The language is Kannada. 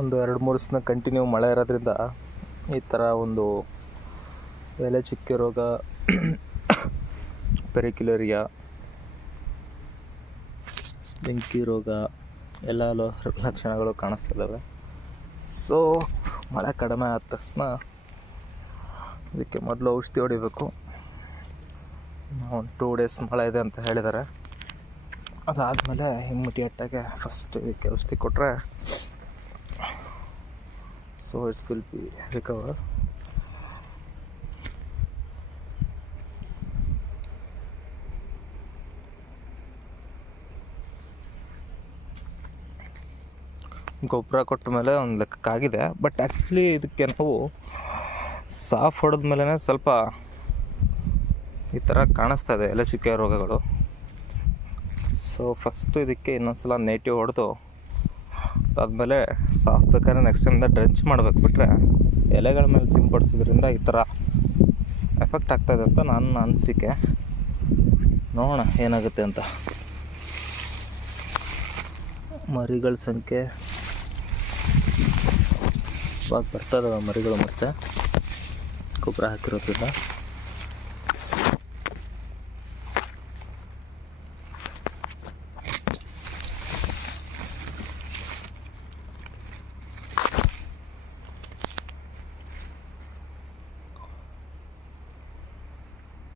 ಒಂದು ಎರಡು ಮೂರು ದಿನ ಕಂಟಿನ್ಯೂ ಮಳೆ ಇರೋದ್ರಿಂದ ಈ ಥರ ಒಂದು ಎಲೆ ಚುಕ್ಕೆ ರೋಗ ಪೆರಿಕ್ಯುಲರಿಯಾ ಬೆಂಕಿ ರೋಗ, ಎಲ್ಲ ಲಕ್ಷಣಗಳು ಕಾಣಿಸ್ತಿದ್ದಾವೆ ಸೊ ಮಳೆ ಕಡಿಮೆ ಆದ ತಕ್ಷಣ ಇದಕ್ಕೆ ಮೊದಲು ಔಷಧಿ ಹೊಡಿಬೇಕು. ಒಂದು ಟೂ ಡೇಸ್ ಮಳೆ ಇದೆ ಅಂತ ಹೇಳಿದ್ದಾರೆ. ಅದಾದಮೇಲೆ ಇಮ್ಮಿಡಿಯೇಟಾಗಿ ಫಸ್ಟ್ ಇದಕ್ಕೆ ಔಷಧಿ ಕೊಟ್ಟರೆ so it will be recover ಗೊಬ್ಬರ ಕೊಟ್ಟ ಮೇಲೆ ಒಂದು ಲೆಕ್ಕಕ್ಕಾಗಿದೆ. ಬಟ್ ಆ್ಯಕ್ಚುಲಿ ಇದಕ್ಕೆ ನಾವು ಸಾಫ್ ಹೊಡೆದ ಮೇಲೆ ಸ್ವಲ್ಪ ಈ ಥರ ಕಾಣಿಸ್ತಾ ಇದೆ ಎಲೆ ಚುಕ್ಕೆ ರೋಗಗಳು. ಸೊ ಫಸ್ಟು ಇದಕ್ಕೆ ಇನ್ನೊಂದ್ಸಲ ನೇಟಿವ್ ಹೊಡೆದು ಅದಾದಮೇಲೆ ಸಾಫ್ ಬೇಕಾದ್ರೆ ನೆಕ್ಸ್ಟ್ ಟೈಮಿಂದ ಡ್ರೆಂಚ್ ಮಾಡ್ಬೇಕು ಬಿಟ್ಟರೆ ಎಲೆಗಳ ಮೇಲೆ ಸಿಂಪಡಿಸೋದ್ರಿಂದ ಈ ಥರ ಎಫೆಕ್ಟ್ ಆಗ್ತಾಯಿದೆ ಅಂತ ನನ್ನ ಅನಿಸಿಕೆ. ನೋಡೋಣ ಏನಾಗುತ್ತೆ ಅಂತ. ಮರಿಗಳ ಸಂಖ್ಯೆ. ಇವಾಗ ಬರ್ತಾ ಮರಿಗಳು ಮತ್ತೆ. ಗೊಬ್ಬರ ಹಾಕಿರೋದ್ರಿಂದ.